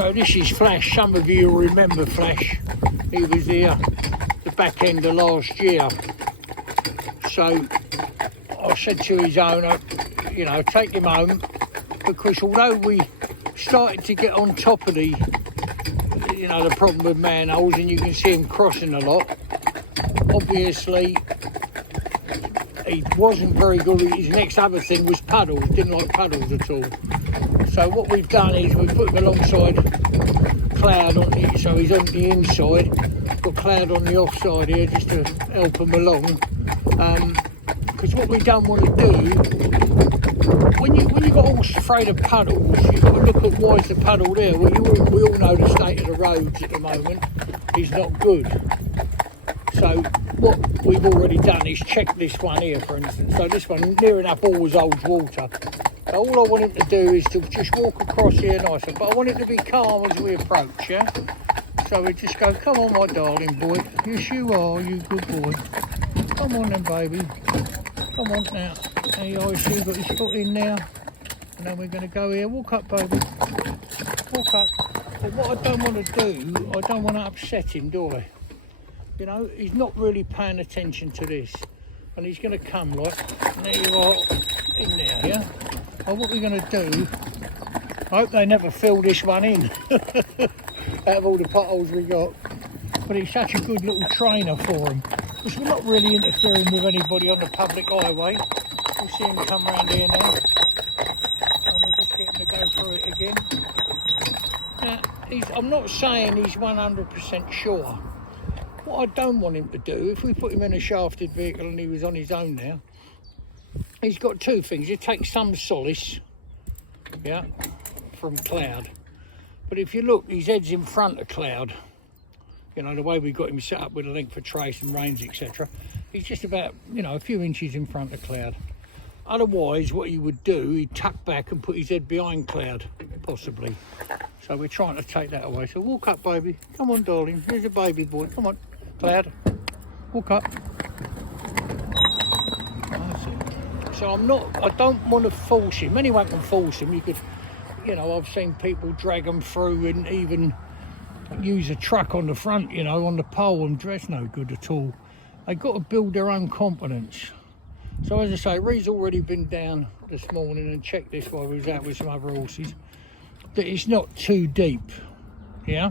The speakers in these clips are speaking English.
So this is Flash. Some of you will remember Flash. He was here the back end of last year. So I said to his owner, you know, take him home, because although we started to get on top of the, you know, the problem with manholes, and you can see him crossing a lot, obviously he wasn't very good. His next other thing was puddles. Didn't like puddles at all. So what we've done is we've put him alongside cloud on the, so he's on the inside, got cloud on the offside here just to help him along. Because what we don't want to do, when you've got horses afraid of puddles, you've got to look at why is the puddle there. Well, we all know the state of the roads at the moment is not good. So what we've already done is check this one here, for instance. So this one near enough always holds water. So all I want him to do is to just walk across here nicely, but I want it to be calm as we approach, yeah? So we just go, come on my darling boy, yes you are, you good boy. Come on then baby, come on now. There you are, see, got his foot in now. And then we're going to go here, walk up baby, walk up. But what I don't want to do, I don't want to upset him, do I? You know, he's not really paying attention to this. And he's going to come like, and there you are, in there, yeah? Well, what we're going to do, I hope they never fill this one in, out of all the potholes we got. But it's such a good little trainer for them. Because we're not really interfering with anybody on the public highway. We'll see him come round here now. And we're just getting to go through it again. Now, I'm not saying he's 100% sure. What I don't want him to do, if we put him in a shafted vehicle and he was on his own now, he's got two things. He takes some solace, yeah, from cloud. But if you look, his head's in front of cloud. You know, the way we got him set up with a link for trace and reins, etc. He's just about, you know, a few inches in front of cloud. Otherwise, what he would do, he'd tuck back and put his head behind cloud, possibly. So we're trying to take that away. So walk up, baby. Come on, darling. Here's a baby boy. Come on, cloud. Walk up. That's it. So I don't want to force him. Anyone can force him. You could, you know, I've seen people drag them through and even use a truck on the front, you know, on the pole, and that's no good at all. They've got to build their own confidence. So as I say, Ree's already been down this morning and checked this while we was out with some other horses, that it's not too deep, yeah?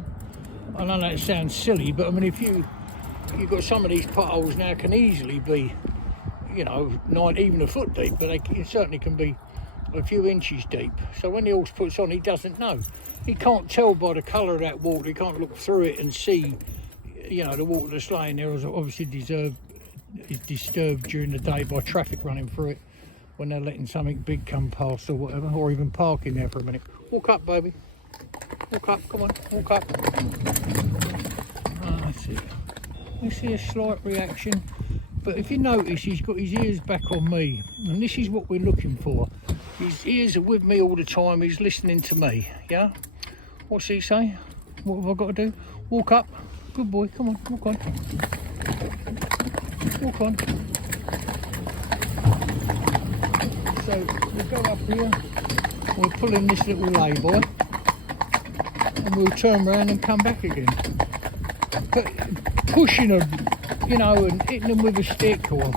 I know that sounds silly, but I mean, if you've got some of these potholes now can easily be, you know, not even a foot deep, but it certainly can be a few inches deep. So when the horse puts on, he doesn't know. He can't tell by the colour of that water. He can't look through it and see, you know, the water that's laying there is obviously is disturbed during the day by traffic running through it when they're letting something big come past or whatever, or even parking there for a minute. Walk up, baby. Walk up, come on, walk up. Ah, that's it. You see a slight reaction, but if you notice, he's got his ears back on me, and this is what we're looking for. His ears are with me all the time. He's listening to me, yeah? What's he say? What have I got to do? Walk up. Good boy, come on, walk on. Walk on. So we'll go up here, we'll pull in this little lay-by, and we'll turn around and come back again. But pushing them, you know, and hitting them with a stick, or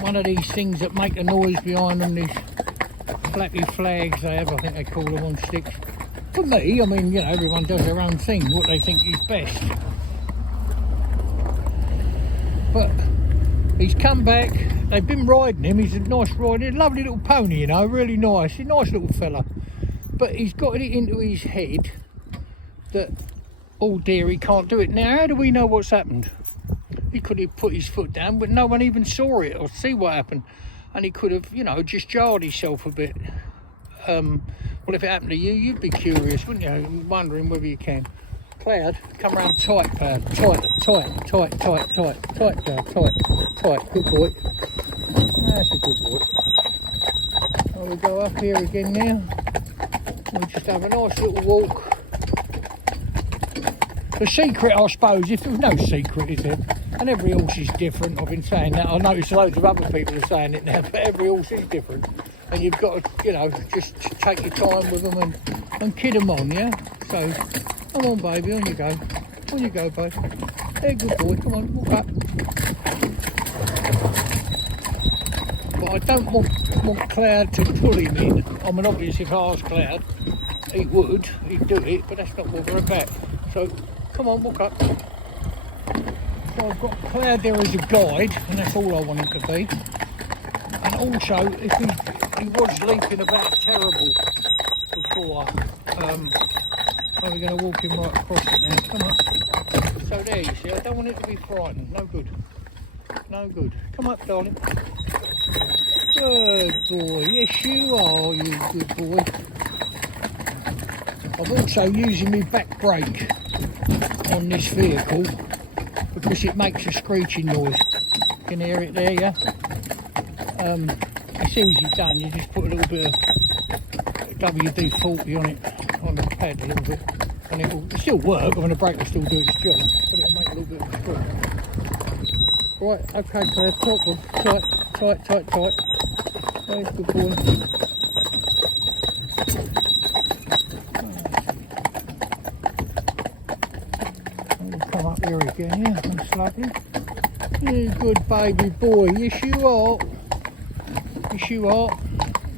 one of these things that make a noise behind them, these flappy flags they have, I think they call them, on sticks. For me, I mean, you know, everyone does their own thing, what they think is best. But he's come back, they've been riding him, he's a nice rider, lovely little pony, you know, really nice, he's a nice little fella. But he's got it into his head that, oh dear, he can't do it. Now, how do we know what's happened? He could have put his foot down, but no one even saw it or see what happened. And he could have, you know, just jarred himself a bit. Well, if it happened to you, you'd be curious, wouldn't you? Wondering whether you can. Cloud, come round tight, Cloud. Tight, tight, tight, tight, tight, tight, Cloud, tight, tight. Good boy. That's a good boy. Well, we go up here again now. We'll just have a nice little walk. The secret, I suppose, if there's no secret, is there? And every horse is different. I've been saying that. I notice loads of other people are saying it now, but every horse is different. and you've got to, you know, just take your time with them and kid them on, yeah? So, come on, baby, on you go. On you go, babe. Hey, good boy, come on, walk up. But I don't want Cloud to pull him in. I mean, obviously, if I asked Cloud, he'd do it, but that's not what we're about. So, come on, walk up. So I've got Cloud there as a guide, and that's all I want him to be. And also, if he was leaping about terrible before, so we're going to walk him right across it now. Come on. So there, you see, I don't want it to be frightened. No good. No good. Come up, darling. Good boy. Yes, you are, you good boy. I'm also using my back brake on this vehicle because it makes a screeching noise. You can hear it there, yeah? It's easy done. You just put a little bit of WD-40 on it, on the pad a little bit, and it'll still work. I mean, the brake will still do its job, but it'll make a little bit of a screech. Right, okay, Claire, tight. Very good boy. I'll come up here again, yeah, that's lovely. You good baby boy, yes you are. Yes you are.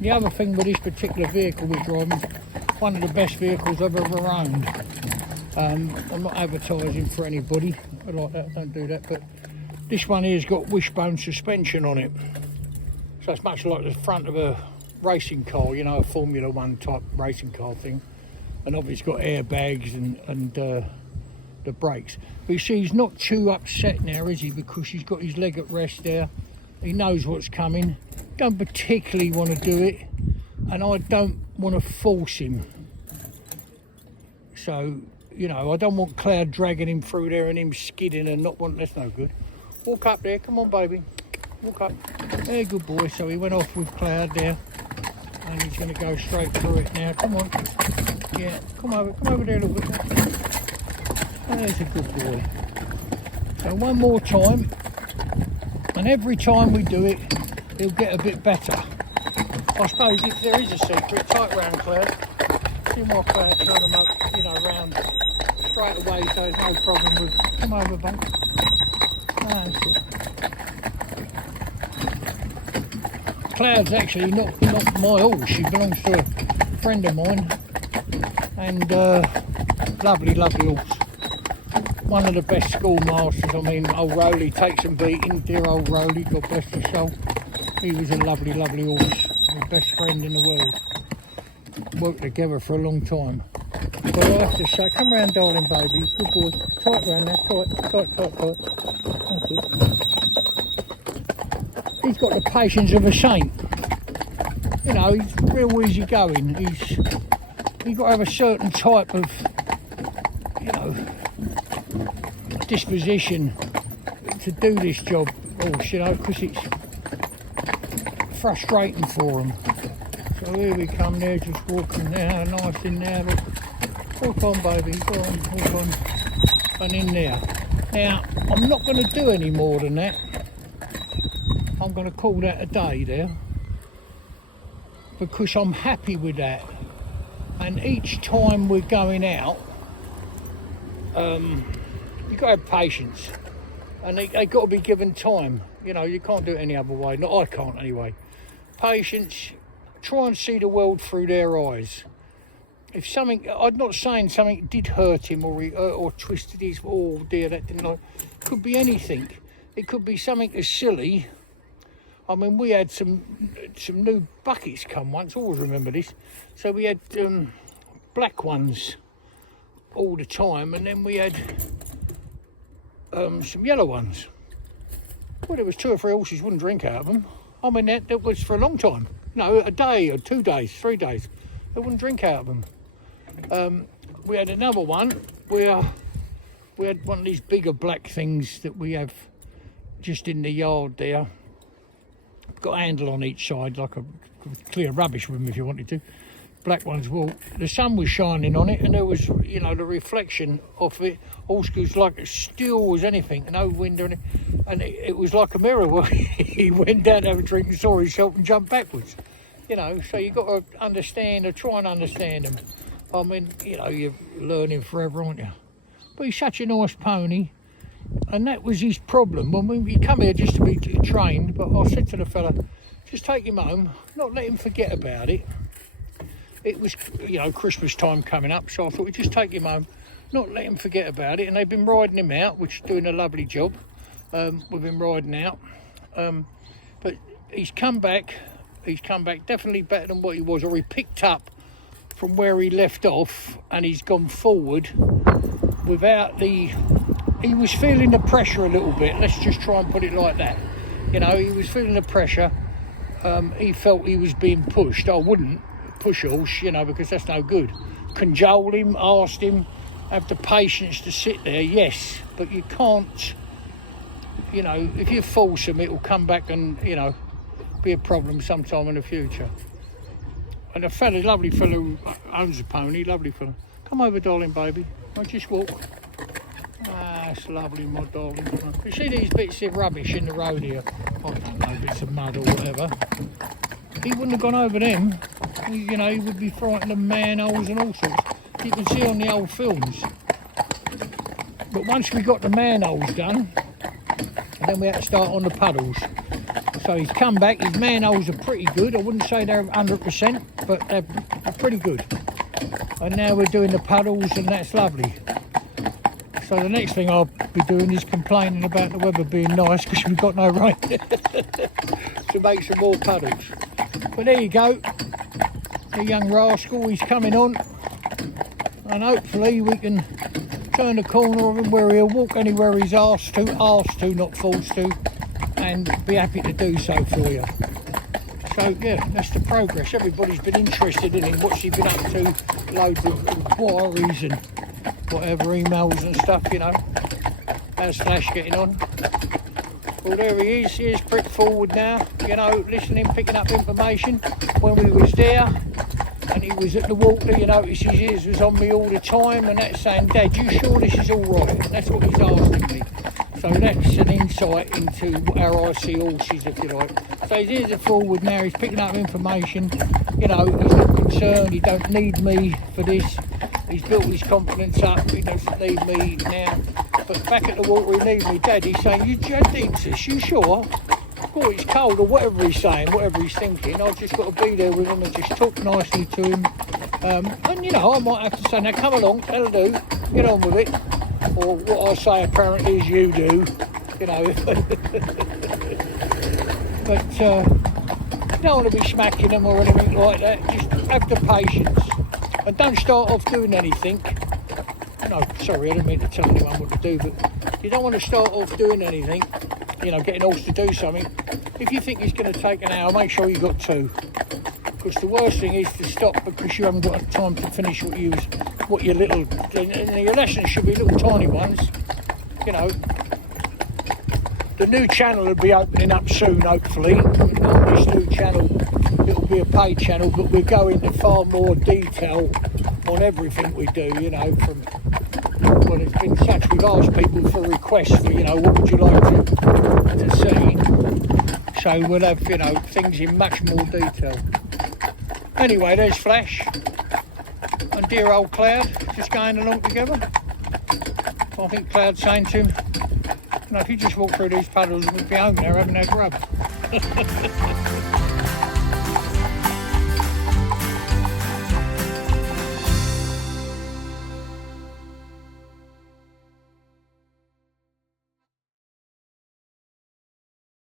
The other thing with this particular vehicle we're driving, one of the best vehicles I've ever owned. I'm not advertising for anybody, I like that, don't do that, but this one here's got wishbone suspension on it. So it's much like the front of a racing car, you know, a Formula 1 type racing car thing. And obviously it's got airbags and the brakes. But you see, he's not too upset now, is he? Because he's got his leg at rest there. He knows what's coming. Don't particularly want to do it. And I don't want to force him. So, you know, I don't want Cloud dragging him through there and him skidding and not wanting, that's no good. Walk up there, come on baby. Walk up. There, good boy. So he went off with Cloud there. And he's going to go straight through it now. Come on. Yeah, come over there a little bit. There's a good boy. So one more time. And every time we do it, he'll get a bit better. I suppose if there is a secret, tight round Cloud. See my Cloud trying to make, you know, round straight away so there's no problem with, come over, bunk. That's it. Cloud's actually not my horse, she belongs to a friend of mine, and lovely horse. One of the best schoolmasters. I mean, old Rowley takes some beating, dear old Rowley, God bless his soul. He was a lovely horse, my best friend in the world. Worked together for a long time. But I have to say, come round darling baby, good boy, tight round there, tight. That's it. He's got the patience of a saint. You know, he's real easy going. He's got to have a certain type of, you know, disposition to do this job, you know, because it's frustrating for him. So here we come there, just walking there, nice in there. Walk on, baby, go on, walk on, and in there. Now, I'm not going to do any more than that. I'm going to call that a day there, because I'm happy with that. And each time we're going out, you've got to have patience, and they got to be given time. You know, you can't do it any other way. Not I can't anyway. Patience. Try and see the world through their eyes. If something, I'm not saying something did hurt him or he or twisted his, oh dear, that didn't like. Could be anything. It could be something as silly. I mean, we had some new buckets come once. Always remember this. So we had black ones all the time, and then we had some yellow ones. Well, there was 2 or 3 horses wouldn't drink out of them. I mean, that was for a long time. No, a day or 2 days, 3 days. They wouldn't drink out of them. We had another one where we had one of these bigger black things that we have just in the yard there. Got a handle on each side, like a clear rubbish room if you wanted to. Black ones, well, the sun was shining on it, and there was, you know, the reflection of it. Horse was like as still as anything, no wind or anything. And it was like a mirror. Well, he went down to have a drink and saw himself and jumped backwards. you know, so you've got to understand or try and understand them. I mean, you know, you're learning forever, aren't you? But he's such a nice pony, and that was his problem. I mean, he come here just to be trained, but I said to the fella, just take him home, not let him forget about it. It was, you know, Christmas time coming up, so I thought we'd just take him home, not let him forget about it. And they've been riding him out, which is doing a lovely job. We've been riding out, but he's come back definitely better than what he was, or he picked up from where he left off, and he's gone forward without he was feeling the pressure a little bit. Let's just try and put it like that. You know, he was feeling the pressure. He felt he was being pushed. I wouldn't push a horse, you know, because that's no good. Cajole him, asked him, have the patience to sit there, yes, but you can't, you know, if you force him, it will come back and, you know, be a problem sometime in the future. And a fella, lovely fella who owns a pony, lovely fella. Come over, darling baby. I just walk. Ah, that's lovely, my darling. You see these bits of rubbish in the road here? I don't know, bits of mud or whatever. He wouldn't have gone over them. You know, he would be frightened of manholes and all sorts. You can see on the old films. But once we got the manholes done, then we had to start on the puddles. So he's come back. His manholes are pretty good. I wouldn't say they're 100%, but they're pretty good. And now we're doing the puddles, and that's lovely. So the next thing I'll be doing is complaining about the weather being nice because we've got no rain to make some more puddles. But there you go, the young rascal, he's coming on, and hopefully we can turn the corner of him where he'll walk anywhere he's asked to, not forced to, and be happy to do so for you. So yeah, that's the progress. Everybody's been interested in him. What's he been up to? Loads of inquiries and whatever, emails and stuff, you know. How's Flash getting on? Well, there he is. He's pretty forward now, you know, listening, picking up information. When we was there and he was at the water, you notice his ears was on me all the time, and that's saying, Dad, you sure this is all right? And that's what he's asking me. So that's an insight into how I see horses, if you like. So his ears are forward now, he's picking up information, you know, he's not concerned, he don't need me for this. He's built his confidence up, he doesn't need me now. But back at the water, he needs me. Dad, he's saying, you needs this, you sure? Boy, it's cold, or whatever he's saying, whatever he's thinking. I've just got to be there with him and just talk nicely to him. And, you know, I might have to say, now come along, that'll do, get on with it. Or what I say apparently is you do, you know. But you don't want to be smacking them or anything like that. Just have the patience. And don't start off doing anything. No, sorry, I didn't mean to tell anyone what to do, but you don't want to start off doing anything, you know, getting horse to do something. If you think it's going to take an hour, make sure you've got 2. Because the worst thing is to stop because you haven't got time to finish what your little, and your lessons should be little tiny ones, you know. The new channel will be opening up soon, hopefully. On this new channel, it'll be a paid channel, but we'll go into far more detail on everything we do, you know, from, well, it's been such, we've asked people for requests for, you know, what would you like to see? So we'll have, you know, things in much more detail. Anyway, there's Flash and dear old Cloud just going along together. I think Cloud's saying to him, you know, if you just walk through these puddles, we'd be home there having a grub.